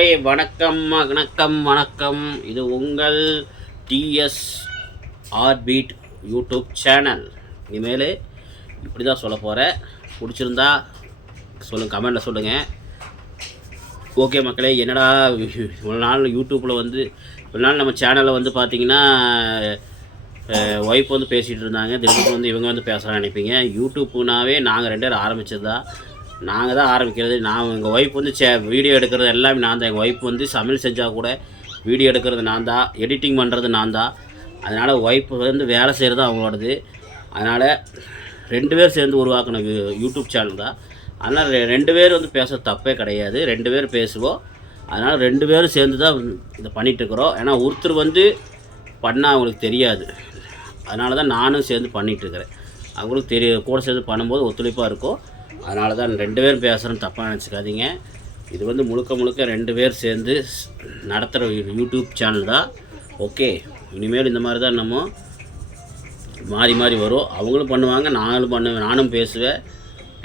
மக்களே வணக்கம் வணக்கம் வணக்கம். இது உங்கள் டிஎஸ் ஆர்பீட் யூடியூப் சேனல் இனிமேல் இப்படி தான் சொல்ல போகிறேன் பிடிச்சிருந்தா சொல்லுங்கள் கமெண்டில் சொல்லுங்கள் ஓகே மக்களே என்னடா இவ்வளோ நாள் யூடியூப்பில் வந்து இவ்வளோ நாள் நம்ம சேனலில் வந்து பார்த்திங்கன்னா ஒய்ஃப் வந்து பேசிகிட்டு இருந்தாங்க. திடீர்னு வந்து இவங்க வந்து பேசலாம் நினைப்பீங்க யூடியூப்னாவே நாங்கள் ரெண்டு பேரும் ஆரம்பித்தது தான் நாங்கள் தான் ஆரம்பிக்கிறது. நான் எங்கள் ஒய்ஃப் வந்து சே வீடியோ எடுக்கிறது எல்லாமே நான் தான். எங்கள் ஒய்ஃப் வந்து சமையல் செஞ்சால் கூட வீடியோ எடுக்கிறது நான் தான். எடிட்டிங் பண்ணுறது நான் தான். அதனால் ஒய்ஃப் வந்து வேலை செய்கிறது அவங்களோடது. அதனால் ரெண்டு பேர் சேர்ந்து உருவாக்கின யூடியூப் சேனல் தான். அதனால் ரெ- ரெண்டு பேர் வந்து பேச தப்பே கிடையாது. ரெண்டு பேர் பேசுவோம். அதனால் ரெண்டு பேரும் சேர்ந்து தான் இதை பண்ணிகிட்ருக்குறோம் ஏன்னா ஒருத்தர் வந்து பண்ணால் அவங்களுக்கு தெரியாது. அதனால தான் நானும் சேர்ந்து பண்ணிகிட்ருக்கிறேன் அவங்களுக்கு தெரிய கூட சேர்ந்து பண்ணும்போது ஒத்துழைப்பாக இருக்கும். அதனால தான் ரெண்டு பேரும் பேசுகிறோம் தப்பாக நினச்சிக்காதீங்க. இது வந்து முழுக்க முழுக்க ரெண்டு பேர் சேர்ந்து நடத்துகிற யூடியூப் சேனல் தான். ஓகே இனிமேல் இந்த மாதிரி தான் நம்ம மாறி மாறி வரும். அவங்களும் பண்ணுவாங்க நானும் பண்ணுவேன் நானும் பேசுவேன்.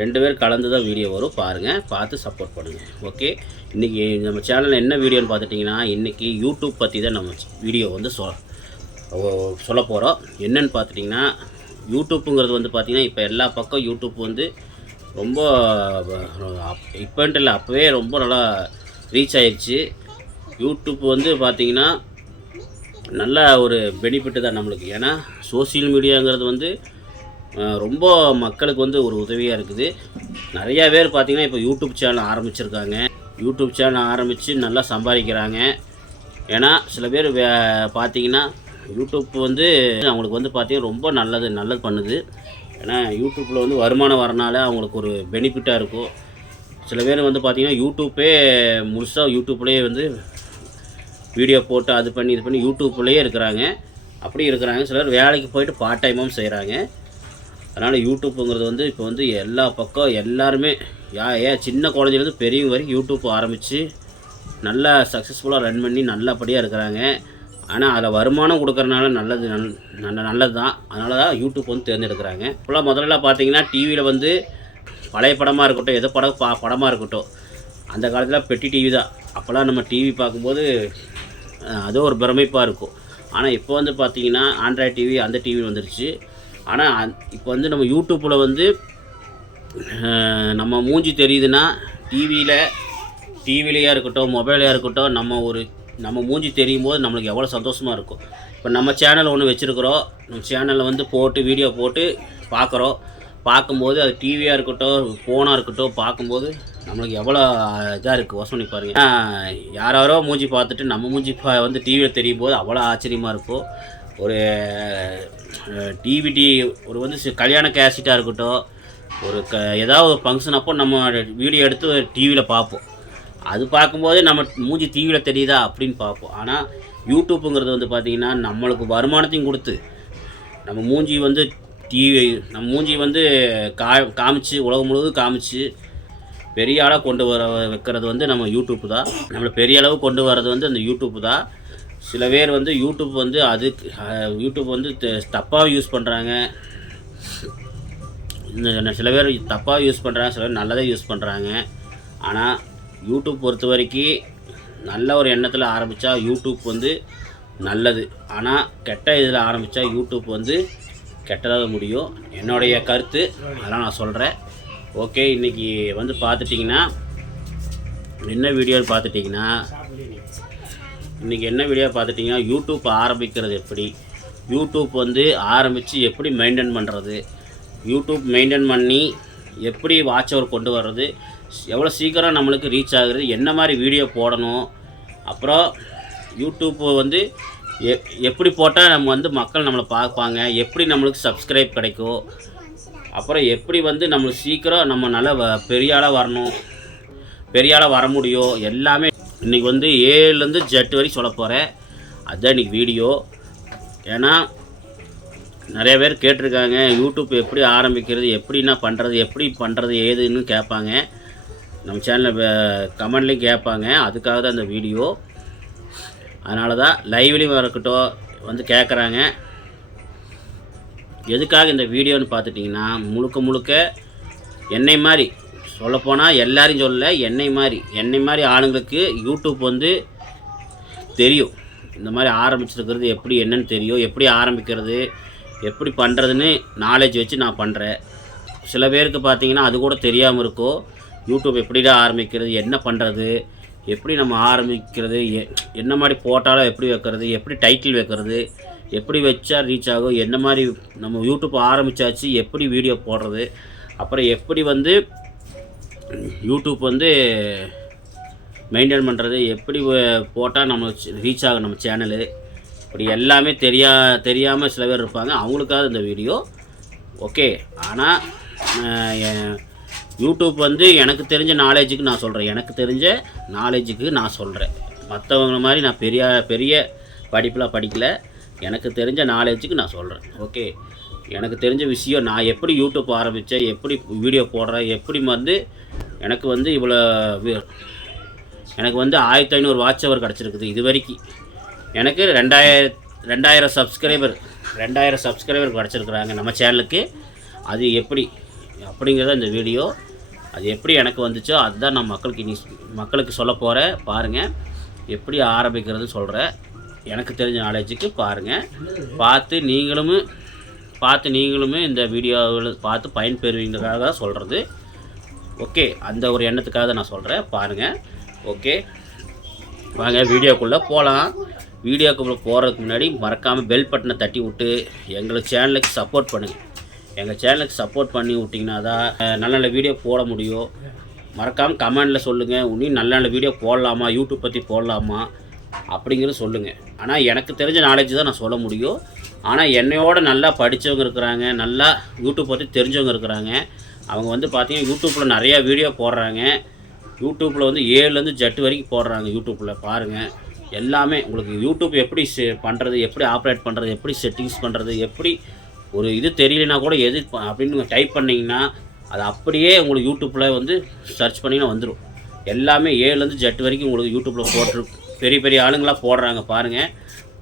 ரெண்டு பேர் கலந்து தான் வீடியோ வரும். பாருங்கள் பார்த்து சப்போர்ட் பண்ணுங்கள் ஓகே இன்றைக்கி நம்ம சேனலில் என்ன வீடியோன்னு பார்த்துட்டிங்கன்னா இன்றைக்கி யூடியூப் பற்றி தான் நம்ம வீடியோ வந்து சொ சொல்ல போகிறோம் என்னென்னு பார்த்துட்டிங்கன்னா யூடியூப்புங்கிறது வந்து பார்த்திங்கன்னா இப்போ எல்லா பக்கம் யூடியூப் வந்து ரொம்ப இப்போன்ட்டு இல்லை அப்போவே ரொம்ப நல்லா ரீச் ஆயிடுச்சு யூடியூப் வந்து பார்த்திங்கன்னா நல்ல ஒரு பெனிஃபிட்டு தான் நம்மளுக்கு. ஏன்னா சோஷியல் மீடியாங்கிறது வந்து ரொம்ப மக்களுக்கு வந்து ஒரு உதவியாக இருக்குது. நிறையா பேர் பார்த்திங்கன்னா இப்போ யூடியூப் சேனல் ஆரம்பிச்சிருக்காங்க. யூடியூப் சேனல் ஆரம்பித்து நல்லா சம்பாதிக்கிறாங்க. ஏன்னா சில பேர் வே பார்த்தீங்கன்னா யூடியூப் வந்து அவங்களுக்கு வந்து பார்த்திங்கன்னா ரொம்ப நல்லது நல்லது பண்ணுது. ஏன்னா யூடியூப்பில் வந்து வருமானம் வரனால அவங்களுக்கு ஒரு பெனிஃபிட்டாக இருக்கும் சில பேர் வந்து பார்த்தீங்கன்னா யூடியூப்பே முழுசாக யூடியூப்லேயே வந்து வீடியோ போட்டு அது பண்ணி இது பண்ணி யூடியூப்லேயே இருக்கிறாங்க. அப்படி இருக்கிறாங்க. சிலர் வேலைக்கு போயிட்டு பார்ட் டைமும் செய்கிறாங்க அதனால் யூடியூப்புங்கிறது வந்து இப்போ வந்து எல்லா பக்கம் எல்லாருமே யா ஏன் சின்ன குழந்தைலேருந்து பெரியவங்க வரைக்கும் யூடியூப் ஆரம்பித்து நல்லா சக்ஸஸ்ஃபுல்லாக ரன் பண்ணி நல்லபடியாக இருக்கிறாங்க. ஆனால் அதில் வருமானம் கொடுக்கறனால நல்லது நல் நல்ல நல்லது தான் அதனால தான் யூடியூப் வந்து தேர்ந்தெடுக்கிறாங்க. இப்போலாம் முதல்ல பார்த்தீங்கன்னா டிவியில் வந்து பழைய படமாக இருக்கட்டும் எதோ படம் பா படமாக இருக்கட்டும். அந்த காலத்தில் பெட்டி டிவி தான். அப்போல்லாம் நம்ம டிவி பார்க்கும்போது அது ஒரு பிரமிப்பாக இருக்கும். ஆனால் இப்போ வந்து பார்த்தீங்கன்னா ஆண்ட்ராய்ட் டிவி அந்த டிவி வந்துருச்சு. ஆனால் இப்போ வந்து நம்ம யூடியூப்பில் வந்து நம்ம மூஞ்சி தெரியுதுன்னா டிவியில் டிவிலையாக இருக்கட்டும் மொபைலையாக இருக்கட்டும் நம்ம ஒரு நம்ம மூஞ்சி தெரியும் போது நம்மளுக்கு எவ்வளோ சந்தோஷமாக இருக்கும். இப்போ நம்ம சேனல் ஒன்று வச்சுருக்குறோம். நம்ம சேனலில் வந்து போட்டு வீடியோ போட்டு பார்க்குறோம் பார்க்கும்போது அது டிவியாக இருக்கட்டும் ஃபோனாக இருக்கட்டும் பார்க்கும்போது நம்மளுக்கு எவ்வளோ இதாக இருக்குது யோசனை பாருங்கள் பாருங்க. யாரோ யாராரோ மூஞ்சி பார்த்துட்டு நம்ம மூஞ்சி பா வந்து டிவியில் தெரியும் போது அவ்வளோ ஆச்சரியமாக இருக்கும். ஒரு டிவிடி ஒரு வந்து கல்யாண கேசட்டாக இருக்கட்டும் ஒரு க ஏதாவது ஒரு ஃபங்க்ஷன் அப்போ நம்ம வீடியோ எடுத்து டிவியில் பார்ப்போம். அது பார்க்கும்போது நம்ம மூஞ்சி டிவியில் தெரியுதா அப்படின்னு பார்ப்போம். ஆனால் யூடியூப்புங்கிறது வந்து பார்த்திங்கன்னா நம்மளுக்கு வருமானத்தையும் கொடுத்து நம்ம மூஞ்சி வந்து டிவி நம்ம மூஞ்சி வந்து கா காமிச்சு உலகம் முழுவதும் காமிச்சு பெரிய ஆளாக கொண்டு வர வைக்கிறது வந்து நம்ம யூடியூப் தான். நம்மளை பெரிய அளவு கொண்டு வர்றது வந்து அந்த யூடியூப் தான். சில பேர் வந்து யூடியூப் வந்து அதுக்கு யூடியூப் வந்து தப்பாக யூஸ் பண்ணுறாங்க இந்த சில பேர் தப்பாக யூஸ் பண்ணுறாங்க சில பேர் நல்லதாக யூஸ் பண்ணுறாங்க ஆனால் யூடியூப் பொறுத்த வரைக்கும் நல்ல ஒரு எண்ணத்தில் ஆரம்பித்தா யூடியூப் வந்து நல்லது. ஆனால் கெட்ட இதில் ஆரம்பித்தா யூடியூப் வந்து கெட்டதாக முடியும். என்னுடைய கருத்து அதெல்லாம் நான் சொல்கிறேன் ஓகே இன்றைக்கி வந்து பார்த்துட்டிங்கன்னா என்ன வீடியோன்னு பார்த்துட்டிங்கன்னா இன்றைக்கி என்ன வீடியோ பார்த்துட்டிங்கன்னா யூடியூப் ஆரம்பிக்கிறது எப்படி? யூடியூப் வந்து ஆரம்பித்து எப்படி மெயின்டைன் பண்ணுறது யூடியூப் மெயின்டைன் பண்ணி எப்படி வாட்ச் அவர் கொண்டு வர்றது? எவ்வளோ சீக்கிரம் நம்மளுக்கு ரீச் ஆகுறது என்ன மாதிரி வீடியோ போடணும் அப்புறம் யூடியூப் வந்து எ எப்படி போட்டால் நம்ம வந்து மக்கள் நம்மளை பார்ப்பாங்க எப்படி நம்மளுக்கு சப்ஸ்கிரைப் கிடைக்கும் அப்புறம் எப்படி வந்து நம்மளுக்கு சீக்கிரம் நம்ம நல்லா வ- பெரிய ஆளாக வரணும் பெரிய ஆளாக வர முடியும் எல்லாமே இன்றைக்கி வந்து ஏழுலேருந்து ஜெட் வரைக்கும் சொல்ல போகிறேன் அதுதான் இன்றைக்கி வீடியோ ஏன்னா நிறைய பேர் கேட்டிருக்காங்க யூடியூப் எப்படி ஆரம்பிக்கிறது எப்படின்னா பண்ணுறது எப்படி பண்ணுறது ஏதுன்னு கேட்பாங்க. நம்ம சேனலில் கமெண்ட்லேயும் கேட்பாங்க. அதுக்காக தான் இந்த வீடியோ அதனால தான் லைவ்லேயும் இருக்கட்டும் வந்து கேட்குறாங்க எதுக்காக இந்த வீடியோன்னு பார்த்துட்டிங்கன்னா முழுக்க முழுக்க என்னை மாதிரி சொல்லப்போனால் எல்லாரையும் சொல்லல என்னை மாதிரி என்னை மாதிரி ஆளுங்களுக்கு யூடியூப் வந்து தெரியும். இந்த மாதிரி ஆரம்பிச்சிருக்கிறது எப்படி என்னன்னு தெரியும் எப்படி ஆரம்பிக்கிறது எப்படி பண்ணுறதுன்னு நாலேஜ் வச்சு நான் பண்ணுறேன் சில பேருக்கு பார்த்தீங்கன்னா அது கூட தெரியாமல் இருக்கும் யூடியூப் எப்படிடா ஆரம்பிக்கிறது என்ன பண்ணுறது எப்படி நம்ம ஆரம்பிக்கிறது எ- என்ன மாதிரி போட்டாலும் எப்படி வைக்கிறது எப்படி டைட்டில் வைக்கிறது எப்படி வச்சா ரீச் ஆகும் என்ன மாதிரி நம்ம யூடியூப் ஆரம்பிச்சாச்சு எப்படி வீடியோ போடுறது அப்புறம் எப்படி வந்து யூடியூப் வந்து மெயின்டைன் பண்ணுறது எப்படி போட்டால் நம்ம ரீச் ஆகும் நம்ம சேனலு இப்படி எல்லாமே தெரியா தெரியாமல் சில பேர் இருப்பாங்க அவங்களுக்காக இந்த வீடியோ ஓகே ஆனால் யூடியூப் வந்து எனக்கு தெரிஞ்ச நாலேஜுக்கு நான் சொல்கிறேன் எனக்கு தெரிஞ்ச நாலேஜுக்கு நான் சொல்கிறேன் மற்றவங்கள மாதிரி நான் பெரிய பெரிய படிப்பெலாம் படிக்கல. எனக்கு தெரிஞ்ச நாலேஜுக்கு நான் சொல்கிறேன் ஓகே எனக்கு தெரிஞ்ச விஷயம் நான் எப்படி யூடியூப் ஆரம்பித்தேன் எப்படி வீடியோ போடுறேன் எப்படி வந்து எனக்கு வந்து இவ்வளோ எனக்கு வந்து ஆயிரத்தி ஐநூறு வாட்ச் அவர் கிடச்சிருக்குது இது வரைக்கும். எனக்கு ரெண்டாயிர ரெண்டாயிரம் சப்ஸ்கிரைபர் ரெண்டாயிரம் சப்ஸ்கிரைபர் கிடச்சிருக்குறாங்க நம்ம சேனலுக்கு அது எப்படி அப்படிங்கிறத இந்த வீடியோ அது எப்படி எனக்கு வந்துச்சோ அதுதான் நான் மக்களுக்கு இனி மக்களுக்கு சொல்ல போகிறேன் பாருங்கள் எப்படி ஆரம்பிக்கிறதுன்னு சொல்கிறேன் எனக்கு தெரிஞ்ச நாலேஜுக்கு பாருங்கள் பார்த்து நீங்களும் பார்த்து நீங்களுமே இந்த வீடியோவில் பார்த்து பயன்பெறுவீங்கிறதுக்காக தான் சொல்கிறது ஓகே அந்த ஒரு எண்ணத்துக்காக தான் நான் சொல்கிறேன் பாருங்கள் ஓகே. வாங்க வீடியோக்குள்ளே போகலாம் வீடியோக்குள்ளே போகிறதுக்கு முன்னாடி மறக்காமல் பெல் பட்டனை தட்டி விட்டு எங்களுக்கு சேனலுக்கு சப்போர்ட் பண்ணுங்கள் எங்கள் சேனலுக்கு சப்போர்ட் பண்ணி விட்டிங்கன்னா தான் நல்ல நல்ல வீடியோ போட முடியும். மறக்காமல் கமெண்டில் சொல்லுங்கள் இன்னும் நல்ல நல்ல வீடியோ போடலாமா? யூடியூப் பற்றி போடலாமா? அப்படிங்கிறது சொல்லுங்கள் ஆனால் எனக்கு தெரிஞ்ச நாலேஜ் தான் நான் சொல்ல முடியும். ஆனால் என்னையோட நல்லா படித்தவங்க இருக்கிறாங்க. நல்லா யூடியூப் பற்றி தெரிஞ்சவங்க இருக்கிறாங்க. அவங்க வந்து பார்த்தீங்கன்னா யூடியூப்பில் நிறையா வீடியோ போடுறாங்க. யூடியூப்பில் வந்து ஏழுலேருந்து ஜெட்டு வரைக்கும் போடுறாங்க யூடியூப்பில் பாருங்கள் எல்லாமே உங்களுக்கு யூடியூப் எப்படி பண்ணுறது எப்படி ஆப்ரேட் பண்ணுறது எப்படி செட்டிங்ஸ் பண்ணுறது எப்படி ஒரு இது தெரியலனா கூட எது ப- அப்படின்னு டைப் பண்ணிங்கன்னா அது அப்படியே உங்களுக்கு யூடியூப்பில் வந்து சர்ச் பண்ணிங்கன்னா வந்துடும் எல்லாமே ஏழுலேருந்து ஜெட் வரைக்கும் உங்களுக்கு யூடியூப்பில் போட்டு பெரிய பெரிய ஆளுங்களாம் போடுறாங்க பாருங்கள்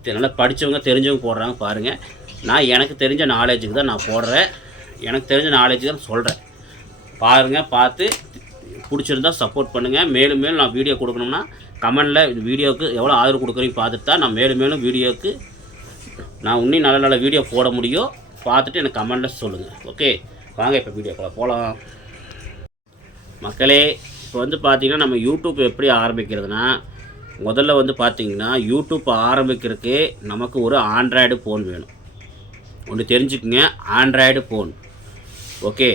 நல்லா படித்தவங்க தெரிஞ்சவங்க போடுறாங்க பாருங்கள் நான் எனக்கு தெரிஞ்ச நாலேஜுக்கு தான் நான் போடுறேன். எனக்கு தெரிஞ்ச நாலேஜ் தான் சொல்கிறேன் பாருங்கள் பார்த்து பிடிச்சிருந்தா சப்போர்ட் பண்ணுங்கள் மேலும் மேலும் நான் வீடியோ கொடுக்கணும்னா கமெண்டில் இந்த வீடியோவுக்கு எவ்வளோ ஆதரவு கொடுக்குறீங்க பார்த்துட்டு தான் நான் மேலும் மேலும் வீடியோவுக்கு நான் இன்னும் நல்ல நல்ல வீடியோ போட முடியும். பார்த்துட்டு எனக்கு கமெண்ட்டில் சொல்லுங்கள் ஓகே வாங்க இப்போ வீடியோக்குள்ள போகலாம் மக்களே இப்போ வந்து பார்த்திங்கன்னா நம்ம யூடியூப் எப்படி ஆரம்பிக்கிறதுனா முதல்ல வந்து பார்த்திங்கன்னா யூடியூப் ஆரம்பிக்கிறதுக்கு நமக்கு ஒரு ஆண்ட்ராய்டு ஃபோன் வேணும். ஒன்று தெரிஞ்சுக்குங்க ஆண்ட்ராய்டு ஃபோன் ஓகே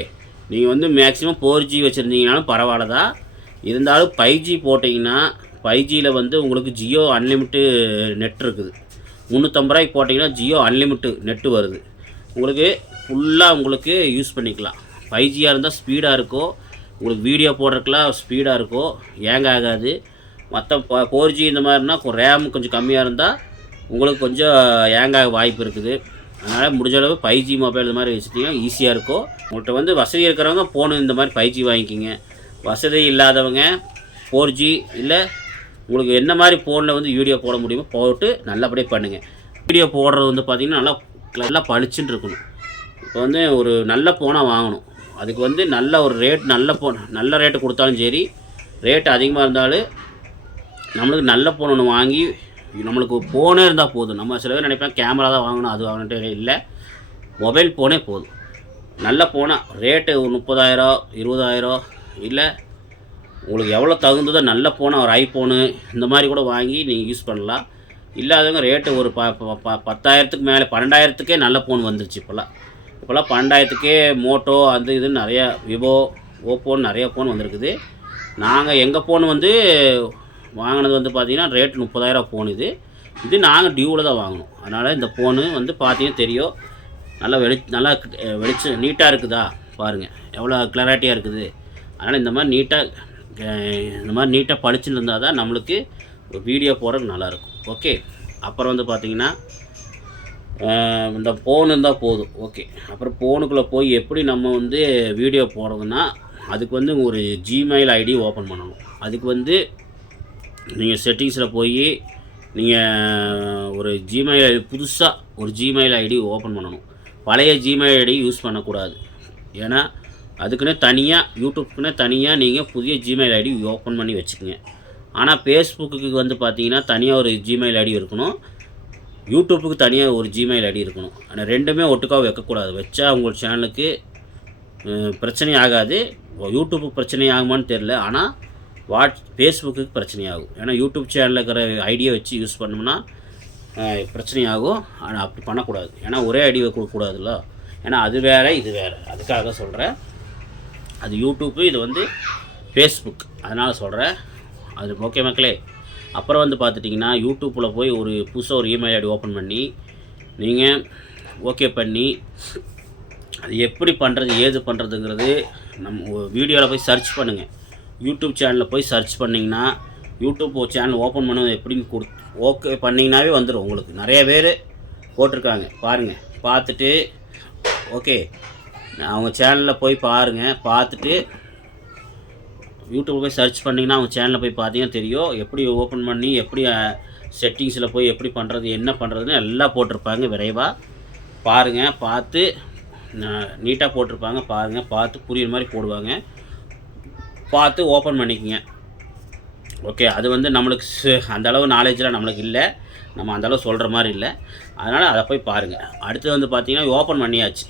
நீங்கள் வந்து மேக்ஸிமம் ஃபோர் ஜி வச்சுருந்தீங்கனாலும் பரவாயில்ல தான் இருந்தாலும் ஃபைவ் ஜி போட்டிங்கன்னா ஃபைவ் ஜியில் வந்து உங்களுக்கு ஜியோ அன்லிமிட்டு நெட் இருக்குது. முந்நூற்றம்பது ரூபாய்க்கு போட்டிங்கன்னா ஜியோ அன்லிமிட்டு நெட்டு வருது. உங்களுக்கு ஃபுல்லாக உங்களுக்கு யூஸ் பண்ணிக்கலாம். ஃபைவ் ஜியாக இருந்தால் ஸ்பீடாக இருக்கும் உங்களுக்கு வீடியோ போடுறதுக்கெலாம் ஸ்பீடாக இருக்கும் ஏங்க ஆகாது. மற்ற ஃபோர் ஜி இந்த மாதிரினா ரேம் கொஞ்சம் கம்மியாக இருந்தால் உங்களுக்கு கொஞ்சம் ஏங்காக வாய்ப்பு இருக்குது. அதனால் முடிஞ்ச அளவு ஃபைவ் ஜி மொபைல் இந்த மாதிரி வச்சுட்டிங்கன்னா ஈஸியாக இருக்கும் உங்கள்கிட்ட வந்து வசதி இருக்கிறவங்க ஃபோனு இந்த மாதிரி ஃபைவ் ஜி வாங்கிக்கிங்க. வசதி இல்லாதவங்க ஃபோர் ஜி இல்லை உங்களுக்கு என்ன மாதிரி ஃபோனில் வந்து வீடியோ போட முடியுமோ போட்டு நல்லபடியாக பண்ணுங்கள் வீடியோ போடுறது வந்து பார்த்திங்கன்னா நல்லா நல்லா பளிச்சுன்னு இருக்கணும். இப்போ வந்து ஒரு நல்ல ஃபோனாக வாங்கணும். அதுக்கு வந்து நல்ல ஒரு ரேட் நல்ல ஃபோன் நல்ல ரேட்டு கொடுத்தாலும் சரி ரேட் அதிகமாக இருந்தாலும் நம்மளுக்கு நல்ல ஃபோன் ஒன்று வாங்கி நம்மளுக்கு ஃபோனே இருந்தால் போதும். நம்ம சில பேர் நினைப்பேன் கேமரா தான் வாங்கணும் அது வாங்கணுன்ட்டு இல்லை. மொபைல் ஃபோனே போதும். நல்ல ஃபோனாக ரேட்டு ஒரு முப்பதாயிரம் இருபதாயிரம் இல்லை உங்களுக்கு எவ்வளோ தகுந்ததோ நல்ல ஃபோனாக ஒரு ஐஃபோனு இந்த மாதிரி கூட வாங்கி நீங்கள் யூஸ் பண்ணலாம். இல்லாதவங்க ரேட்டு ஒரு ப ப- ப- பத்தாயிரத்துக்கு மேலே பன்னெண்டாயிரத்துக்கே நல்ல ஃபோன் வந்துருச்சு இப்போல்லாம் இப்போல்லாம் பன்னெண்டாயிரத்துக்கே மோட்டோ அந்த இது நிறையா விவோ ஓப்போன்னு நிறைய ஃபோன் வந்திருக்குது. நாங்கள் எங்கள் ஃபோன் வந்து வாங்கினது வந்து பார்த்திங்கன்னா ரேட்டு முப்பதாயிரம் ஃபோன் இது. இது நாங்கள் டியூவில் தான் வாங்கினோம். அதனால் இந்த ஃபோனு வந்து பார்த்தீங்கன்னா தெரியும். நல்லா வெளி நல்லா அஹ், வெளிச்ச நீட்டாக இருக்குதா? பாருங்கள் எவ்வளோ கிளாரிட்டியாக இருக்குது? அதனால் இந்த மாதிரி நீட்டாக இந்த மாதிரி நீட்டாக பளிச்சுன்னு இருந்தால் தான் நம்மளுக்கு வீடியோ போடுறதுக்கு நல்லாயிருக்கும். ஓகே அப்புறம் வந்து பார்த்தீங்கன்னா இந்த ஃபோன் இருந்தால் போதும். ஓகே அப்புறம் ஃபோனுக்குள்ளே போய் எப்படி நம்ம வந்து வீடியோ போடுறதுன்னா அதுக்கு வந்து ஒரு ஜிமெயில் ஐடி ஓப்பன் பண்ணணும். அதுக்கு வந்து நீங்கள் செட்டிங்ஸில் போய் நீங்கள் ஒரு ஜிமெயில் ஐடி புதுசாக ஒரு ஜிமெயில் ஐடி ஓப்பன் பண்ணணும். பழைய ஜிமெயில் ஐடி யூஸ் பண்ணக்கூடாது. ஏன்னா அதுக்குன்னே தனியாக யூடியூப்க்குன்னே தனியாக நீங்கள் புதிய ஜிமெயில் ஐடி ஓப்பன் பண்ணி வச்சுக்கோங்க. ஆனால் ஃபேஸ்புக்கு வந்து பார்த்தீங்கன்னா தனியாக ஒரு ஜிமெயில் ஐடி இருக்கணும். யூடியூப்புக்கு தனியாக ஒரு ஜிமெயில் ஐடி இருக்கணும். ஆனால் ரெண்டுமே ஒட்டுக்காக வைக்கக்கூடாது. வச்சா உங்கள் சேனலுக்கு பிரச்சனை ஆகாது யூடியூப்புக்கு பிரச்சனை ஆகுமான்னு தெரில ஆனால் வாட் ஃபேஸ்புக்கு பிரச்சனையாகும். ஏன்னா யூடியூப் சேனலில் இருக்கிற ஐடியை வச்சு யூஸ் பண்ணோம்னா பிரச்சனையாகும். ஆனால் அப்படி பண்ணக்கூடாது. ஏன்னா ஒரே ஐடியை கொடுக்கக்கூடாதுல்ல ஏன்னா அது வேறு இது வேறு. அதுக்காக சொல்கிறேன் அது யூடியூப்பு இது வந்து ஃபேஸ்புக் அதனால் சொல்கிறேன் அது ஓகே மக்களே. அப்புறம் வந்து பார்த்துட்டிங்கன்னா யூடியூப்பில் போய் ஒரு புதுசாக ஒரு இமெயில் ஐடி ஓப்பன் பண்ணி நீங்கள் ஓகே பண்ணி அது எப்படி பண்ணுறது ஏது பண்ணுறதுங்கிறது நம்ம வீடியோவில் போய் சர்ச் பண்ணுங்கள் யூடியூப் சேனலில் போய் சர்ச் பண்ணிங்கன்னா யூடியூப் சேனல் ஓப்பன் பண்ண எப்படின்னு கொடு ஓகே பண்ணிங்கனாவே வந்துடும் உங்களுக்கு. நிறைய பேர் போட்டிருக்காங்க. பாருங்கள் பார்த்துட்டு ஓகே அவங்க சேனலில் போய் பாருங்கள் பார்த்துட்டு யூடியூப்பில் போய் சர்ச் பண்ணிங்கன்னா அவங்க சேனலில் போய் பார்த்தீங்கன்னா தெரியும். எப்படி ஓப்பன் பண்ணி எப்படி செட்டிங்ஸில் போய் எப்படி பண்ணுறது என்ன பண்ணுறதுன்னு எல்லாம் போட்டிருப்பாங்க விரைவாக பாருங்கள் பார்த்து நீட்டாக போட்டிருப்பாங்க. பாருங்கள் பார்த்து புரியுற மாதிரி போடுவாங்க. பார்த்து ஓப்பன் பண்ணிக்கங்க. ஓகே அது வந்து நம்மளுக்கு சு- அந்த அளவு நம்மளுக்கு இல்லை. நம்ம அந்த அளவு சொல்கிற மாதிரி இல்லை. அதனால் அதை போய் பாருங்கள் அடுத்து வந்து பார்த்தீங்கன்னா ஓப்பன் பண்ணியாச்சு.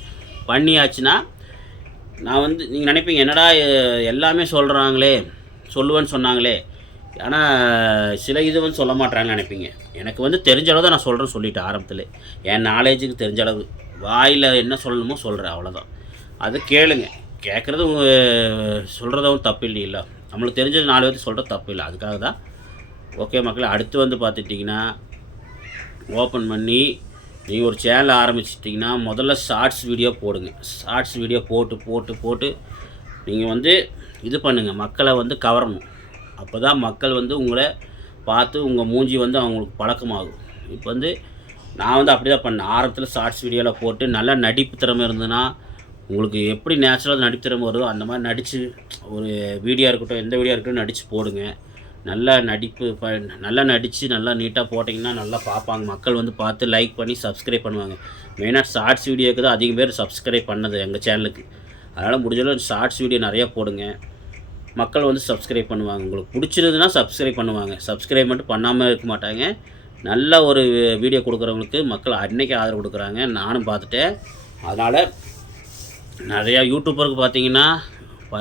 பண்ணியாச்சுன்னா நான் வந்து நீங்கள் நினைப்பீங்க என்னடா எல்லாமே சொல்கிறாங்களே சொல்லுவேன்னு சொன்னாங்களே. ஆனால் சில இது வந்து சொல்ல மாட்டாங்கன்னு நினைப்பீங்க. எனக்கு வந்து தெரிஞ்ச அளவு தான் நான் சொல்கிறேன்னு சொல்லிட்டேன் ஆரம்பத்தில். என் நாலேஜுக்கு தெரிஞ்ச அளவு. வாயில் என்ன சொல்லணுமோ சொல்கிறேன் அவ்வளோதான் அது கேளுங்க. கேட்குறது சொல்கிறதும் தப்பு இல்லைல்ல நம்மளுக்கு தெரிஞ்சது நாலு பேருக்கு சொல்கிறது தப்பு இல்லை அதுக்காக தான் ஓகே மக்களை அடுத்து வந்து பார்த்துட்டிங்கன்னா ஓப்பன் பண்ணி நீங்கள் ஒரு சேனல் ஆரம்பிச்சிட்டிங்கன்னா முதல்ல ஷார்ட்ஸ் வீடியோ போடுங்க. ஷார்ட்ஸ் வீடியோ போட்டு போட்டு போட்டு நீங்கள் வந்து இது பண்ணுங்கள் மக்களை வந்து கவரணும். அப்போ தான் மக்கள் வந்து உங்களை பார்த்து உங்கள் மூஞ்சி வந்து அவங்களுக்கு பழக்கமாகும். இப்போ வந்து நான் வந்து அப்படி தான் பண்ணேன். ஆரம்பத்தில் ஷார்ட்ஸ் வீடியோவில் போட்டு நல்லா நடிப்பு திறமை இருந்ததுன்னா உங்களுக்கு எப்படி நேச்சுரலாக நடிப்பு திறமை வருதோ அந்த மாதிரி நடித்து ஒரு வீடியோ இருக்கட்டும் எந்த வீடியோ இருக்கட்டும் நடித்து போடுங்க. நல்லா நடிப்பு ப நல்லா நடித்து நல்லா நீட்டாக போட்டிங்கன்னா நல்லா பார்ப்பாங்க. மக்கள் வந்து பார்த்து லைக் பண்ணி சப்ஸ்கிரைப் பண்ணுவாங்க. மெயினாக ஷார்ட்ஸ் வீடியோக்கு தான் அதிகம் பேர் சப்ஸ்கிரைப் பண்ணது எங்கள் சேனலுக்கு அதனால் முடிஞ்சளவு ஷார்ட்ஸ் வீடியோ நிறையா போடுங்க. மக்கள் வந்து சப்ஸ்கிரைப் பண்ணுவாங்க. உங்களுக்கு பிடிச்சிருந்ததுன்னா சப்ஸ்கிரைப் பண்ணுவாங்க. சப்ஸ்கிரைப் மட்டும் பண்ணாமல் இருக்க மாட்டாங்க. நல்ல ஒரு வீடியோ கொடுக்குறவங்களுக்கு மக்கள் அன்னைக்கு ஆதரவு கொடுக்குறாங்க. நானும் பார்த்துட்டேன். அதனால் நிறையா யூடியூபருக்கு பார்த்தீங்கன்னா ப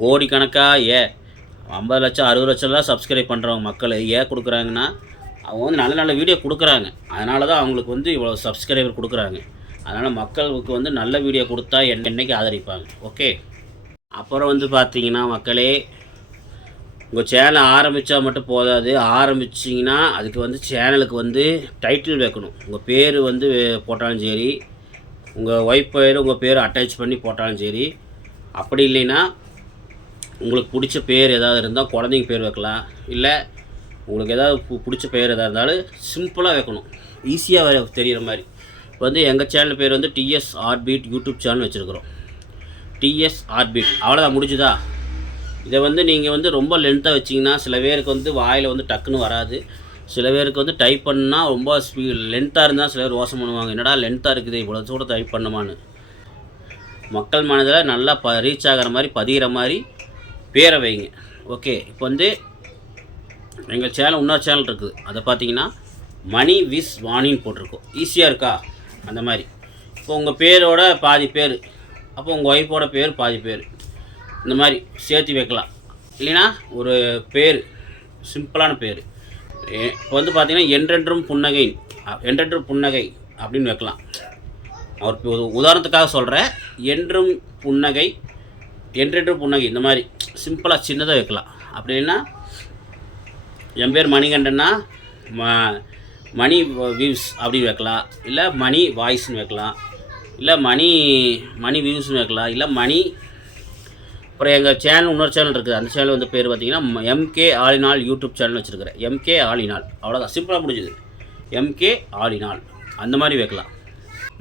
கோடிக்கணக்காக ஏ ஐம்பது லட்சம் அறுபது லட்சம்லாம் சப்ஸ்கிரைப் பண்ணுறவங்க மக்கள் ஏன் கொடுக்குறாங்கன்னா அவங்க வந்து நல்ல நல்ல வீடியோ கொடுக்குறாங்க. அதனால தான் அவங்களுக்கு வந்து இவ்வளோ சப்ஸ்கிரைபர் கொடுக்குறாங்க. அதனால் மக்களுக்கு வந்து நல்ல வீடியோ கொடுத்தா என் என்னைக்கு ஆதரிப்பாங்க. ஓகே அப்புறம் வந்து பார்த்தீங்கன்னா மக்களே உங்கள் சேனல் ஆரம்பித்தா மட்டும் போதாது. ஆரம்பிச்சிங்கன்னா அதுக்கு வந்து சேனலுக்கு வந்து டைட்டில் வைக்கணும். உங்கள் பேர் வந்து போட்டாலும் சரி உங்கள் ஒய்ஃப் பேர் உங்கள் பேர் அட்டாச் பண்ணி போட்டாலும் சரி. அப்படி இல்லைன்னா உங்களுக்கு பிடிச்ச பேர் ஏதாவது இருந்தால் குழந்தைங்க பேர் வைக்கலாம். இல்லை உங்களுக்கு ஏதாவது பு- பிடிச்ச பேர் எதாக இருந்தாலும் சிம்பிளாக வைக்கணும். ஈஸியாக தெரிகிற மாதிரி. இப்போ வந்து எங்கள் சேனல் பேர் வந்து டிஎஸ் ஆர்பிட் யூடியூப் சேனல் வச்சுருக்குறோம். டிஎஸ் ஆர்பிட் அவ்வளோதான் முடிஞ்சுதா? இதை வந்து நீங்கள் வந்து ரொம்ப லென்த்தாக வச்சிங்கன்னா சில பேருக்கு வந்து வாயில் வந்து டக்குன்னு வராது. சில பேருக்கு வந்து டைப் பண்ணால் ரொம்ப ஸ்பீ லென்த்தாக இருந்தால் சில பேர் ரோசம் பண்ணுவாங்க. என்னடா லென்த்தாக இருக்குது இவ்வளோ கூட டைப் பண்ணுமான்னு. மக்கள் மனதில் நல்லா ப ரீச் ஆகிற மாதிரி பதிகிற மாதிரி பேரை வைங்க. ஓகே இப்போ வந்து எங்கள் சேனல் இன்னொரு சேனல் இருக்குது. அதை பார்த்தீங்கன்னா மணி விஸ் வாணின்னு போட்டிருக்கோம். ஈஸியாக இருக்கா? அந்த மாதிரி. இப்போ உங்கள் பேரோட பாதி பேர் அப்போ உங்கள் ஒய்ஃபோட பேர் பாதி பேர். இந்த மாதிரி சேர்த்து வைக்கலாம். இல்லைன்னா ஒரு பேர் சிம்பிளான பேர். இப்போ வந்து பார்த்தீங்கன்னா என்றென்றும் புன்னகை என்றென்றும் புன்னகை அப்படின்னு வைக்கலாம். அவர் இப்போ ஒரு உதாரணத்துக்காக சொல்கிறேன் என்றும் புன்னகை என்றென்றும் புன்னகை. இந்த மாதிரி சிம்பிளாக சின்னதாக வைக்கலாம். அப்படி இல்லைன்னா என் பேர் மணிகண்டன்னா ம மணி வியூஸ் அப்படின்னு வைக்கலாம். இல்லை மணி வாய்ஸ்னு வைக்கலாம். இல்லை மணி மணி வியூஸ்னு வைக்கலாம். இல்லை மணி அப்புறம் எங்கள் சேனல் இன்னொரு சேனல் இருக்குது. அந்த சேனல் வந்து பேர் பார்த்தீங்கன்னா MK all in all YouTube channel வச்சுருக்கிறேன். MK all in all. அவ்வளோதான் சிம்பிளாக முடிஞ்சுது. MK all in all. அந்த மாதிரி வைக்கலாம்.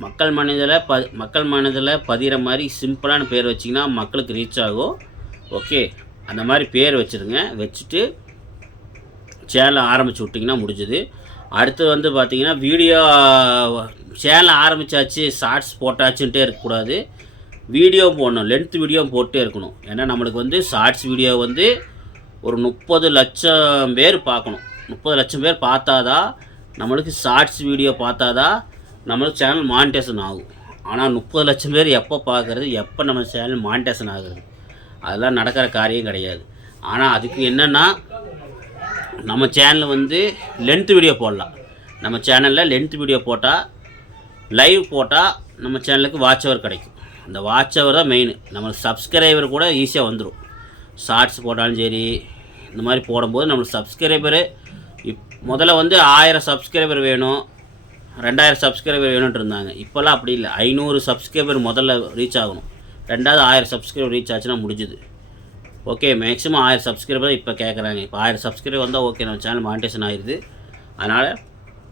மக்கள் மனதில் ப மக்கள் மனதில் பதிகிற மாதிரி சிம்பிளான பேர் வச்சிங்கன்னா மக்களுக்கு ரீச் ஆகும். ஓகே அந்த மாதிரி பேர் வச்சுருங்க. வச்சுட்டு சேனலை ஆரம்பிச்சு விட்டிங்கன்னா முடிஞ்சுது. அடுத்து வந்து பார்த்திங்கன்னா வீடியோ சேனலை ஆரம்பிச்சாச்சு ஷார்ட்ஸ் போட்டாச்சுன்ட்டே இருக்கக்கூடாது. வீடியோ போடணும் லென்த் வீடியோ போட்டே இருக்கணும். ஏன்னா நம்மளுக்கு வந்து ஷார்ட்ஸ் வீடியோ வந்து ஒரு முப்பது லட்சம் பேர் பார்க்கணும். முப்பது லட்சம் பேர் பார்த்தாதான் நம்மளுக்கு ஷார்ட்ஸ் வீடியோ பார்த்தாதான் நம்மளுக்கு சேனல் மானிட்டேஷன் ஆகும். ஆனால் முப்பது லட்சம் பேர் எப்போ பார்க்குறது எப்போ நம்ம சேனல் மானிட்டேஷன் ஆகுறது? அதெல்லாம் நடக்கிற காரியம் கிடையாது. ஆனால் அதுக்கு என்னென்னா நம்ம சேனலில் வந்து லென்த் வீடியோ போடலாம். நம்ம சேனலில் லென்த் வீடியோ போட்டால் லைவ் போட்டால் நம்ம சேனலுக்கு வாட்ச் ஹவர் கிடைக்கும். அந்த வாட்ச் ஹவர் தான் மெயின் நம்மளுக்கு சப்ஸ்கிரைபர் கூட ஈஸியாக வந்துடும் ஷார்ட்ஸ் போட்டாலும் சரி இந்த மாதிரி போடும்போது நம்மளுக்கு சப்ஸ்கிரைபரு இப் முதல்ல வந்து ஆயிரம் சப்ஸ்கிரைபர் வேணும். ரெண்டாயிரம் சப்ஸ்கிரைபர் வேணும்னு இருந்தாங்க. இப்போல்லாம் அப்படி இல்லை. ஐநூறு சப்ஸ்கிரைபர் முதல்ல ரீச் ஆகணும். ரெண்டாவது ஆயிரம் சப்ஸ்கிரைபர் ரீச் ஆச்சுன்னா முடிஞ்சுது. ஓகே மேக்ஸிமம் ஆயிரம் சப்ஸ்கிரைபர் இப்போ கேட்குறாங்க இப்போ ஆயிரம் சப்ஸ்கிரைபர் வந்தால் ஓகே நம்ம சேனல் மானிட்டேஷன் ஆயிடுது அதனால்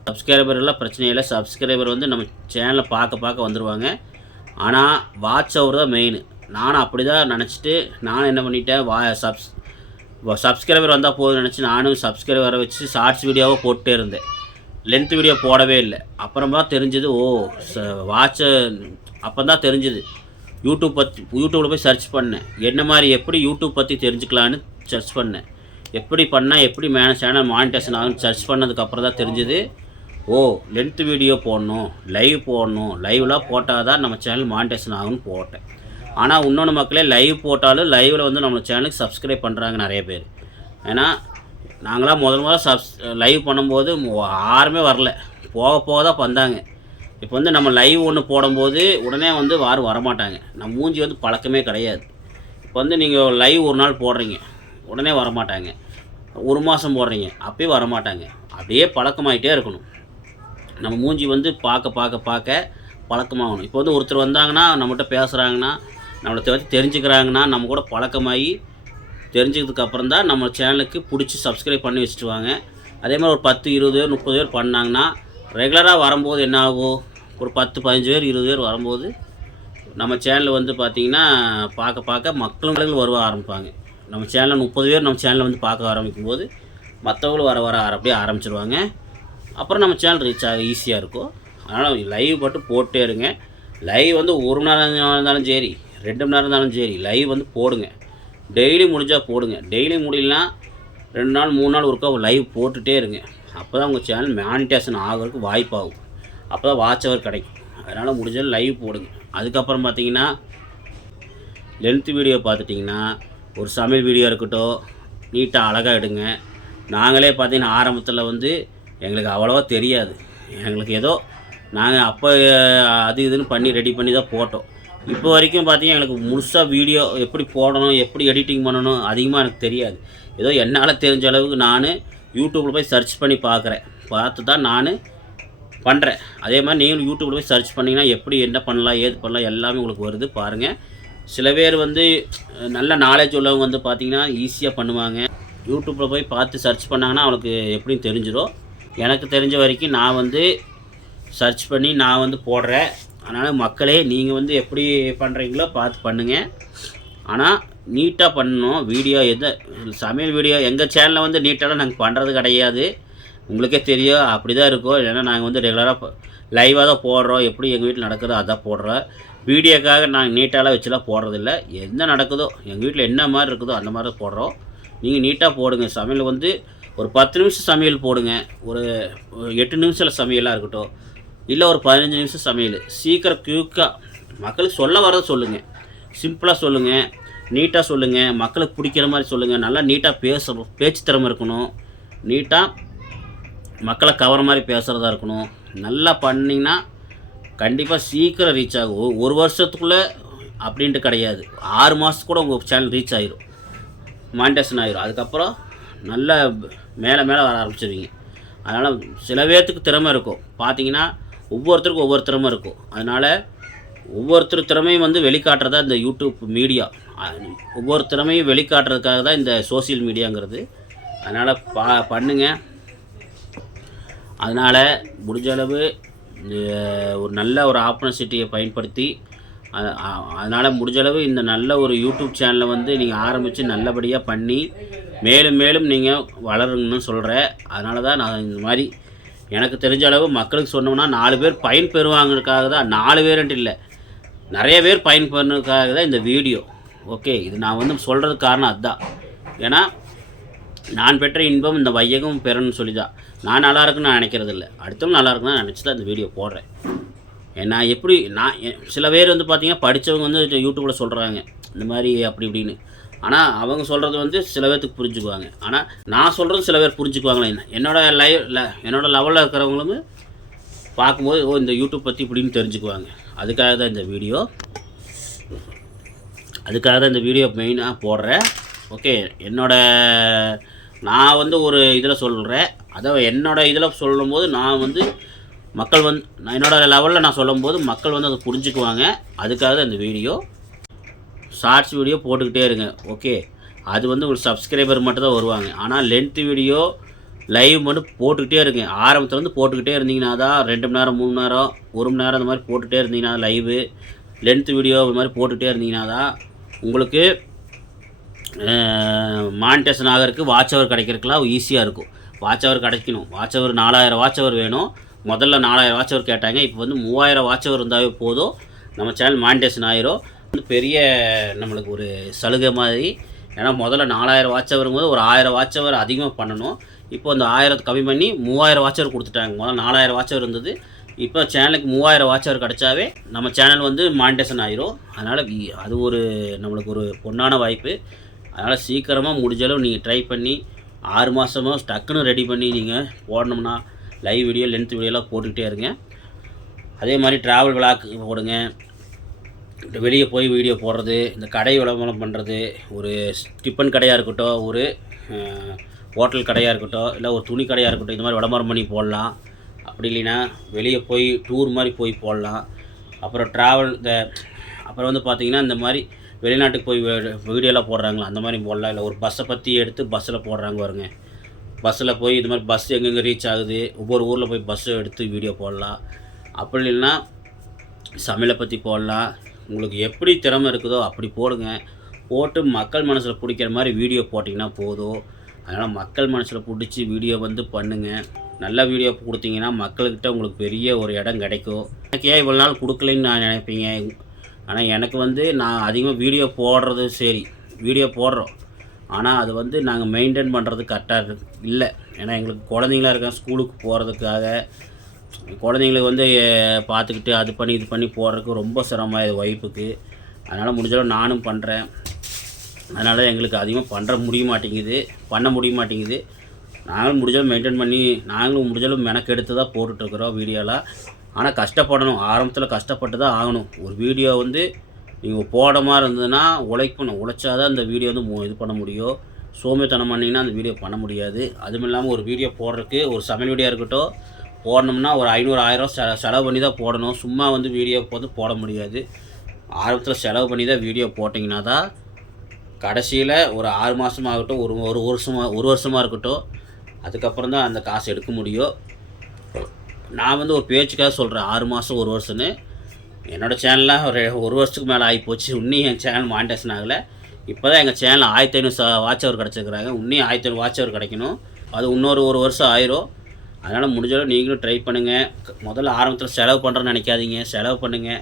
சப்ஸ்கிரைபர்லாம் பிரச்சனை இல்லை. சப்ஸ்கிரைபர் வந்து நம்ம சேனலை பார்க்க பார்க்க வந்துடுவாங்க ஆனால் வாட்ச் அவர் தான் மெயின் நானும் அப்படி தான் நினச்சிட்டு நானும் என்ன பண்ணிட்டேன் வா சப்ஸ் சப்ஸ்கிரைபர் வந்தால் போதும்னு நினச்சி நானும் சப்ஸ்கிரைபரை வச்சு ஷார்ட்ஸ் வீடியோவை போட்டே இருந்தேன். லென்த் வீடியோ போடவே இல்லை. அப்புறமா தெரிஞ்சது ஓ வாட்ச அப்போ தான் தெரிஞ்சுது. யூடியூப் பற்றி யூடியூப்பில் போய் சர்ச் பண்ணேன். என்ன மாதிரி எப்படி யூடியூப் பற்றி தெரிஞ்சுக்கலான்னு சர்ச் பண்ணேன். எப்படி பண்ணால் எப்படி மேன சேனல் மானிட்டேஷன் ஆகும்னு சர்ச் பண்ணதுக்கப்புறம் தான் தெரிஞ்சுது ஓ லென்த் வீடியோ போடணும் லைவ் போடணும் லைவ்லாம் போட்டால் தான் நம்ம சேனல் மானிட்டேஷன் ஆகும்னு போட்டேன். ஆனால் இன்னொன்று மக்களே லைவ் போட்டாலும் லைவில் வந்து நம்ம சேனலுக்கு சப்ஸ்கிரைப் பண்ணுறாங்க நிறைய பேர். ஏன்னா நாங்களாம் முதல் முதல்ல சப்ஸ் லைவ் பண்ணும்போது யாருமே வரல. போக போக தான் வந்தாங்க. இப்போ வந்து நம்ம லைவ் ஒன்று போடும்போது உடனே வந்து யாரும் வரமாட்டாங்க. நம்ம மூஞ்சி வந்து பழக்கமே கிடையாது. இப்போ வந்து நீங்கள் லைவ் ஒரு நாள் போடுறீங்க. உடனே வரமாட்டாங்க. ஒரு மாதம் போடுறீங்க. அப்பயும் வரமாட்டாங்க. அப்படியே பழக்கமாயிட்டே இருக்கணும். நம்ம மூஞ்சி வந்து பார்க்க பார்க்க பார்க்க பழக்கமாகணும். இப்போ வந்து ஒருத்தர் வந்தாங்கன்னா நம்மகிட்ட பேசுகிறாங்கன்னா நம்மளை பற்றி தெரிஞ்சுக்கிறாங்கன்னா நம்ம கூட பழக்கமாகி தெரிஞ்சதுக்கு அப்புறம் தான் நம்ம சேனலுக்கு பிடிச்சி சப்ஸ்கிரைப் பண்ணி வச்சுட்டுவாங்க. அதே மாதிரி ஒரு பத்து இருபது பேர் முப்பது பேர் பண்ணாங்கன்னா ரெகுலராக வரும்போது என்ன ஆகும் ஒரு பத்து பதினஞ்சு பேர் இருபது பேர் வரும்போது நம்ம சேனலில் வந்து பார்த்திங்கன்னா பார்க்க பார்க்க மக்களும் வருவ ஆரம்பிப்பாங்க. நம்ம சேனலில் முப்பது பேர் நம்ம சேனலில் வந்து பார்க்க ஆரம்பிக்கும் போது மற்றவங்களும் வர வர அப்படியே ஆரம்பிச்சிருவாங்க. அப்புறம் நம்ம சேனல் ரீச் ஆக ஈஸியாக இருக்கும். அதனால் லைவ் மட்டும் போட்டே இருங்க. லைவ் வந்து ஒரு மணி நேரம் இருந்தாலும் சரி ரெண்டு மணி நேரம் இருந்தாலும் சரி லைவ் வந்து போடுங்க. டெய்லி முடிஞ்சால் போடுங்க. டெய்லி முடியலனா ரெண்டு நாள் மூணு நாள் ஒருக்கா லைவ் போட்டுகிட்டே இருங்க. அப்போ தான் உங்கள் சேனல் மானிட்டேஷன் ஆகிறதுக்கு வாய்ப்பாகும். அப்போ தான் வாட்ச் ஹவர் கிடைக்கும். அதனால் முடிஞ்சால் லைவ் போடுங்க. அதுக்கப்புறம் பார்த்தீங்கன்னா லென்த் வீடியோ பார்த்துட்டிங்கன்னா ஒரு சமையல் வீடியோ இருக்கட்டும் நீட்டாக அழகாக எடுங்க. நாங்களே பார்த்தீங்கன்னா ஆரம்பத்தில் வந்து எங்களுக்கு அவ்வளோவா தெரியாது. எங்களுக்கு ஏதோ நாங்கள் அப்போ அது இதுன்னு பண்ணி ரெடி பண்ணி தான் போட்டோம். இப்போ வரைக்கும் பார்த்தீங்கன்னா எனக்கு முழுசாக வீடியோ எப்படி போடணும் எப்படி எடிட்டிங் பண்ணணும் அதிகமாக எனக்கு தெரியாது. ஏதோ என்னால் தெரிஞ்ச அளவுக்கு நான் யூடியூப்பில் போய் சர்ச் பண்ணி பார்க்குறேன். பார்த்து தான் நான் பண்ணுறேன் அதே மாதிரி நீங்களும் யூடியூப்பில் போய் சர்ச் பண்ணிங்கன்னா எப்படி என்ன பண்ணலாம் ஏது பண்ணலாம் எல்லாமே உங்களுக்கு வருது பாருங்கள் சில பேர் வந்து நல்ல நாலேஜ் உள்ளவங்க வந்து பார்த்திங்கன்னா ஈஸியாக பண்ணுவாங்க. யூடியூப்பில் போய் பார்த்து சர்ச் பண்ணாங்கன்னா அவனுக்கு எப்படின்னு தெரிஞ்சிடும். எனக்கு தெரிஞ்ச வரைக்கும் நான் வந்து சர்ச் பண்ணி நான் வந்து போடுறேன். அதனால் மக்களே நீங்கள் வந்து எப்படி பண்ணுறீங்களோ பார்த்து பண்ணுங்கள் ஆனால் நீட்டாக பண்ணணும். வீடியோ எது சமையல் வீடியோ எங்கள் சேனலில் வந்து நீட்டாலாம் நாங்கள் பண்ணுறது கிடையாது. உங்களுக்கே தெரியும் அப்படி தான் இருக்கும். ஏன்னா நாங்கள் வந்து ரெகுலராக லைவாக தான் போடுறோம். எப்படி எங்கள் வீட்டில் நடக்குதோ அதான் போடுறோம். வீடியோக்காக நாங்கள் நீட்டாலாம் வச்சுலாம் போடுறதில்ல. என்ன நடக்குதோ எங்கள் வீட்டில் என்ன மாதிரி இருக்குதோ அந்த மாதிரி தான் போடுறோம். நீங்கள் நீட்டாக போடுங்க. சமையல் வந்து ஒரு பத்து நிமிஷம் சமையல் போடுங்க. ஒரு ஒரு எட்டு நிமிஷத்தில் சமையலாக இருக்கட்டும். இல்லை ஒரு பதினஞ்சு நிமிஷம் சமையல். சீக்கிரம் குயிக்காக மக்களுக்கு சொல்ல வரதை சொல்லுங்கள் சிம்பிளாக சொல்லுங்கள் நீட்டாக சொல்லுங்கள் மக்களுக்கு பிடிக்கிற மாதிரி சொல்லுங்கள் நல்லா நீட்டாக பேச பேச்சு திறமை இருக்கணும் நீட்டாக மக்களை கவர மாதிரி பேசுகிறதா இருக்கணும். நல்லா பண்ணிங்கன்னா கண்டிப்பாக சீக்கிரம் ரீச் ஆகும். ஒரு வருஷத்துக்குள்ளே அப்படின்ட்டு கிடையாது. ஆறு மாதத்துக்கு கூட உங்கள் சேனல் ரீச் ஆயிரும். மானிட்டேஷன் ஆயிரும். அதுக்கப்புறம் நல்லா மேலே மேலே வர ஆரம்பிச்சிருவீங்க. அதனால் சில பேர்த்துக்கு திறமை இருக்கும். பார்த்தீங்கன்னா ஒவ்வொருத்தருக்கும் ஒவ்வொரு திறமை இருக்கும். அதனால் ஒவ்வொருத்தர் திறமையும் வந்து வெளிக்காட்டுறதா இந்த யூடியூப் மீடியா ஒவ்வொரு திறமையும் வெளிக்காட்டுறதுக்காக தான் இந்த சோஷியல் மீடியாங்கிறது அதனால் பா பண்ணுங்கள் அதனால் முடிஞ்ச அளவு ஒரு நல்ல ஒரு ஆப்பர்ச்சுனிட்டியை பயன்படுத்தி அதனால் முடிஞ்சளவு இந்த நல்ல ஒரு யூடியூப் சேனலை வந்து நீங்கள் ஆரம்பித்து நல்லபடியாக பண்ணி மேலும் மேலும் நீங்கள் வளருங்கன்னு சொல்கிறேன் அதனால தான் நான் இந்த மாதிரி எனக்கு தெரிஞ்ச அளவு மக்களுக்கு சொன்னோம்னா நாலு பேர் பயன் பெறுவாங்கிறதுக்காக தான் நாலு பேருன்ட்டு இல்லை. நிறைய பேர் பயன் பண்ணுறதுக்காக தான் இந்த வீடியோ. ஓகே இது நான் வந்து சொல்கிறதுக்கு காரணம் அதுதான். ஏன்னா நான் பெற்ற இன்பம் இந்த வையகம் பெறணும்னு சொல்லி தான் நான் நல்லா இருக்குன்னு நான் நினைக்கிறது இல்லை அடுத்தவங்க நல்லா இருக்குன்னு நினச்சி தான் இந்த வீடியோ போடுறேன். ஏன்னா எப்படி நான் சில பேர் வந்து பார்த்தீங்கன்னா படித்தவங்க வந்து யூடியூப்பில் சொல்கிறாங்க இந்த மாதிரி அப்படி இப்படின்னு. ஆனால் அவங்க சொல்கிறது வந்து சில பேர்த்துக்கு புரிஞ்சுக்குவாங்க. ஆனால் நான் சொல்கிறது சில பேர் புரிஞ்சுக்குவாங்களே என்ன? என்னோட லைவ் என்னோட லெவலில் இருக்கிறவங்களும் பார்க்கும்போது ஓ இந்த யூடியூப் பற்றி இப்படின்னு தெரிஞ்சுக்குவாங்க. அதுக்காக தான் இந்த வீடியோ அதுக்காக தான் இந்த வீடியோ மெயினாக போடுறேன். ஓகே என்னோட நான் வந்து ஒரு இதில் சொல்கிறேன் அதை என்னோட இதில் சொல்லும்போது நான் வந்து மக்கள் வந்து நான் என்னோட லெவலில் நான் சொல்லும்போது மக்கள் வந்து அதை புரிஞ்சுக்குவாங்க. அதுக்காக தான் இந்த வீடியோ ஷார்ட்ஸ் வீடியோ போட்டுக்கிட்டே இருங்க ஓகே அது வந்து ஒரு சப்ஸ்கிரைபர் மட்டும் தான் வருவாங்க. ஆனால் லென்த் வீடியோ லைவ் மட்டும் போட்டுக்கிட்டே இருங்க. ஆரம்பத்துலேருந்து போட்டுக்கிட்டே இருந்தீங்கன்னா தான் ரெண்டு மணி நேரம் மூணு நேரம் ஒரு மணி நேரம் அந்த மாதிரி போட்டுகிட்டே இருந்தீங்கன்னா லைவு லென்த் வீடியோ இந்த மாதிரி போட்டுக்கிட்டே இருந்தீங்கன்னா தான் உங்களுக்கு மானிட்டேஷன் ஆகிறதுக்கு வாட்ச் ஹவர் கிடைக்கிறதுக்குலாம் ஈஸியாக இருக்கும். வாட்ச் ஹவர் கிடைக்கணும். வாட்ச் ஹவர் நாலாயிரம் வாட்ச் ஹவர் வேணும். முதல்ல நாலாயிரம் வாட்ச் ஹவர் கேட்டாங்க. இப்போ வந்து மூவாயிரம் வாட்ச் ஹவர் இருந்தாவே போதும். நம்ம சேனல் மானிட்டேஷன் ஆயிரும். பெரிய நம்மளுக்கு ஒரு சலுகை மாதிரி. ஏன்னா முதல்ல நாலாயிரம் வாட்ச் வரும்போது ஒரு ஆயிரம் வாட்ச் ஹவர் அதிகமாக பண்ணணும். இப்போ அந்த ஆயிரத்தை கம்மி பண்ணி மூவாயிரம் வாட்ச் கொடுத்துட்டாங்க. முதல்ல நாலாயிரம் வாட்ச் இருந்தது. இப்போ சேனலுக்கு மூவாயிரம் வாட்ச் கிடச்சாவே நம்ம சேனல் வந்து மானிட்டேஷன் ஆயிரும். அதனால் அது ஒரு நம்மளுக்கு ஒரு பொன்னான வாய்ப்பு. அதனால் சீக்கிரமாக முடிஞ்சளவு நீங்கள் ட்ரை பண்ணி ஆறு மாதமோ டக்குன்னு ரெடி பண்ணி நீங்கள் போடணும்னா லைவ் வீடியோ லென்த் வீடியோலாம் போட்டுக்கிட்டே இருங்க. அதே மாதிரி ட்ராவல் விளாக் போடுங்க. வெளியே போய் வீடியோ போடுறது இந்த கடை விளம்பரம் பண்ணுறது ஒரு டிஃபன் கடையாக இருக்கட்டும் ஒரு ஹோட்டல் கடையாக இருக்கட்டும் இல்லை ஒரு துணி கடையாக இருக்கட்டும் இந்த மாதிரி விளம்பரம் பண்ணி போடலாம். அப்படி இல்லைன்னா வெளியே போய் டூர் மாதிரி போய் போடலாம். அப்புறம் ட்ராவல் இந்த அப்புறம் வந்து பார்த்திங்கன்னா இந்த மாதிரி வெளிநாட்டுக்கு போய் வீடியோலாம் போடுறாங்களா அந்த மாதிரி போடலாம். இல்லை ஒரு பஸ்ஸை பற்றி எடுத்து பஸ்ஸில் போடுறாங்க வருங்க பஸ்ஸில் போய் இது மாதிரி பஸ் எங்கெங்கே ரீச் ஆகுது ஒவ்வொரு ஊரில் போய் பஸ்ஸை எடுத்து வீடியோ போடலாம். அப்படி இல்லைன்னா சமையலை பற்றி போடலாம். உங்களுக்கு எப்படி திறமை இருக்குதோ அப்படி போடுங்க. போட்டு மக்கள் மனசில் பிடிக்கிற மாதிரி வீடியோ போட்டிங்கன்னா போதும். அதனால் மக்கள் மனசில் பிடிச்சி வீடியோ வந்து பண்ணுங்கள் நல்ல வீடியோ கொடுத்தீங்கன்னா மக்கள்கிட்ட உங்களுக்கு பெரிய ஒரு இடம் கிடைக்கும். எனக்கு ஏன் இவ்வளோ நாள் கொடுக்கலைன்னு நான் நினைப்பீங்க. ஆனால் எனக்கு வந்து நான் அதிகமாக வீடியோ போடுறது சரி வீடியோ போடுறோம். ஆனால் அது வந்து நாங்கள் மெயின்டைன் பண்ணுறது கரெக்டாக இல்லை. ஏன்னா எங்களுக்கு குழந்தைங்களா இருக்காங்க ஸ்கூலுக்கு போகிறதுக்காக குழந்தைங்களுக்கு வந்து பார்த்துக்கிட்டு அது பண்ணி இது பண்ணி போடுறதுக்கு ரொம்ப சிரமம் இது ஒய்ஃபுக்கு. அதனால் முடிஞ்சளவு நானும் பண்ணுறேன் அதனால் எங்களுக்கு அதிகமாக பண்ணுற முடிய மாட்டேங்குது. பண்ண முடிய மாட்டேங்குது. நாங்களும் முடிஞ்சளவு மெயின்டைன் பண்ணி நாங்களும் முடிஞ்சளவு மெனக்கெடுத்து தான் போட்டுட்ருக்குறோம் வீடியோலாம் ஆனால் கஷ்டப்படணும். ஆரம்பத்தில் கஷ்டப்பட்டு தான் ஆகணும். ஒரு வீடியோ வந்து நீங்கள் போட மாதிரி இருந்ததுன்னா உழைக்கணும் உழைச்சாதான் இந்த வீடியோ வந்து இது பண்ண முடியும் சோமியத்தனம் பண்ணிங்கன்னா அந்த வீடியோ பண்ண முடியாது. அதுவும் இல்லாமல் ஒரு வீடியோ போடுறதுக்கு ஒரு சமையல் வீடியோ இருக்கட்டும். போடணும்னா ஒரு ஐநூறு ஆயிரம் செ செலவு பண்ணி தான் போடணும். சும்மா வந்து வீடியோ வந்து போட முடியாது. ஆரம்பத்தில் செலவு பண்ணி தான் வீடியோ போட்டிங்கன்னா தான் கடைசியில் ஒரு ஆறு மாதமாகட்டும் ஒரு ஒரு வருஷமாக ஒரு வருஷமாக இருக்கட்டும் அதுக்கப்புறம் தான் அந்த காசு எடுக்க முடியும். நான் வந்து ஒரு பேச்சுக்காக சொல்கிறேன் ஆறு மாதம் ஒரு வருஷம்னு. என்னோடய சேனலில் ஒரு ஒரு வருஷத்துக்கு மேலே ஆகிப்போச்சு. இன்னும் என் சேனல் மானிட்டேஷன் ஆகலை. இப்போ தான் எங்கள் சேனல் ஆயிரத்தி ஐநூறு வாட்ச் அவர் கிடச்சிருக்கிறாங்க. இன்னும் ஆயிரத்தி ஐநூறு வாட்ச் அவர் கிடைக்கணும். அது இன்னொரு ஒரு வருஷம் ஆயிரும். அதனால் முடிஞ்சளவு நீங்களும் ட்ரை பண்ணுங்கள் முதல்ல ஆரம்பத்தில் செலவு பண்ணுறேன்னு நினைக்காதீங்க. செலவு பண்ணுங்கள்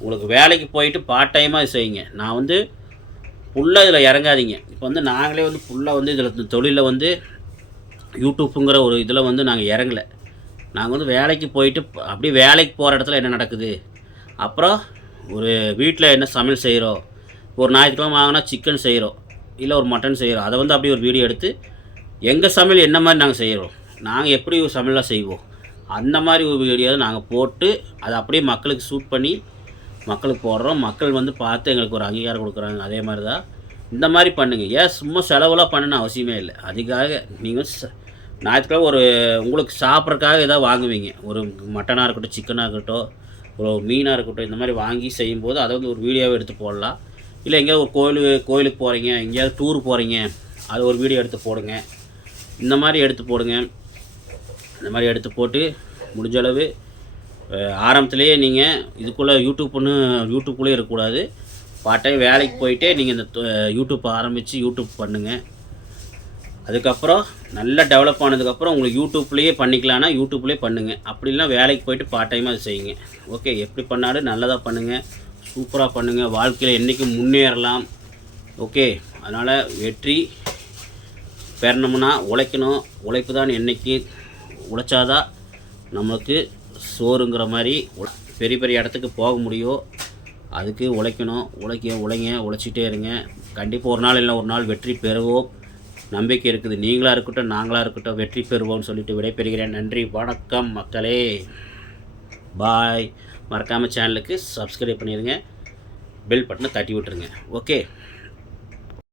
உங்களுக்கு வேலைக்கு போயிட்டு பார்ட் டைமாக செய்யுங்க. நான் வந்து ஃபுல்லாக இதில் இறங்காதீங்க. இப்போ வந்து நாங்களே வந்து ஃபுல்லாக வந்து இதில் தொழிலில் வந்து யூடியூப்புங்கிற ஒரு இதில் வந்து நாங்கள் இறங்கலை. நாங்கள் வந்து வேலைக்கு போயிட்டு அப்படியே வேலைக்கு போகிற இடத்துல என்ன நடக்குது? அப்புறம் ஒரு வீட்டில் என்ன சமையல் செய்கிறோம் ஒரு ஞாயிற்றுக்கிழமை வாங்கினா சிக்கன் செய்கிறோம் இல்லை ஒரு மட்டன் செய்கிறோம் அதை வந்து அப்படியே ஒரு வீடியோ எடுத்து எங்கள் சமையல் என்ன மாதிரி நாங்கள் செய்கிறோம் நாங்கள் எப்படி ஒரு சமையலாக செய்வோம்? அந்த மாதிரி ஒரு வீடியோ நாங்கள் போட்டு அதை அப்படியே மக்களுக்கு ஷூட் பண்ணி மக்களுக்கு போடுறோம். மக்கள் வந்து பார்த்து எங்களுக்கு ஒரு அங்கீகாரம் கொடுக்குறாங்க. அதே மாதிரி தான் இந்த மாதிரி பண்ணுங்கள் ஏன் சும்மா செலவெல்லாம் பண்ணணும்னு அவசியமே இல்லை. அதுக்காக நீங்கள் ச- ஞாயிற்றுக்கிழமை ஒரு உங்களுக்கு சாப்பிட்றதுக்காக எதாவது வாங்குவீங்க. ஒரு மட்டனாக இருக்கட்டும் சிக்கனாக இருக்கட்டும் ஒரு மீனாக இருக்கட்டும் இந்த மாதிரி வாங்கி செய்யும்போது அதை வந்து ஒரு வீடியோவை எடுத்து போடலாம். இல்லை எங்கேயாவது ஒரு கோயில் கோயிலுக்கு போகிறீங்க எங்கேயாவது டூர் போகிறீங்க அது ஒரு வீடியோ எடுத்து போடுங்க. இந்த மாதிரி எடுத்து போடுங்க. இந்த மாதிரி எடுத்து போட்டு முடிஞ்ச அளவு ஆரம்பத்துலேயே நீங்கள் இதுக்குள்ளே யூடியூப்னு யூடியூப்குள்ளே இருக்கக்கூடாது. பார்ட் டைம் வேலைக்கு போயிட்டே நீங்கள் இந்த யூடியூப் ஆரம்பித்து யூடியூப் பண்ணுங்கள் அதுக்கப்புறம் நல்லா டெவலப் ஆனதுக்கப்புறம் உங்களுக்கு யூடியூப்லேயே பண்ணிக்கலாம்னா யூடியூப்லேயே பண்ணுங்கள் அப்படி இல்லைனா வேலைக்கு போயிட்டு பார்ட் டைமாக அது செய்யுங்க. ஓகே எப்படி பண்ணாலும் நல்லதாக பண்ணுங்கள் சூப்பராக பண்ணுங்கள் வாழ்க்கையில் என்றைக்கும் முன்னேறலாம். ஓகே அதனால் வெற்றி பெறணும்னா உழைக்கணும். உழைப்பு தான் என்றைக்கு உழைச்சாதான் நமக்கு சோறுங்கிற மாதிரி பெரிய பெரிய இடத்துக்கு போக முடியும் அதுக்கு உழைக்கணும். உழைக்க உழைங்க உழைச்சிட்டே இருங்க. கண்டிப்பாக ஒரு நாள் இல்லை ஒரு நாள் வெற்றி பெறுவோம். நம்பிக்கை இருக்குது. நீங்களாக இருக்கட்டும் நாங்களாக இருக்கட்டும் வெற்றி பெறுவோம்னு சொல்லிட்டு விடைபெறுகிறேன். நன்றி வணக்கம் மக்களே. பாய். மறக்காமல் சேனலுக்கு சப்ஸ்கிரைப் பண்ணிடுங்க பெல் பட்டனை தட்டி விட்டுருங்க. ஓகே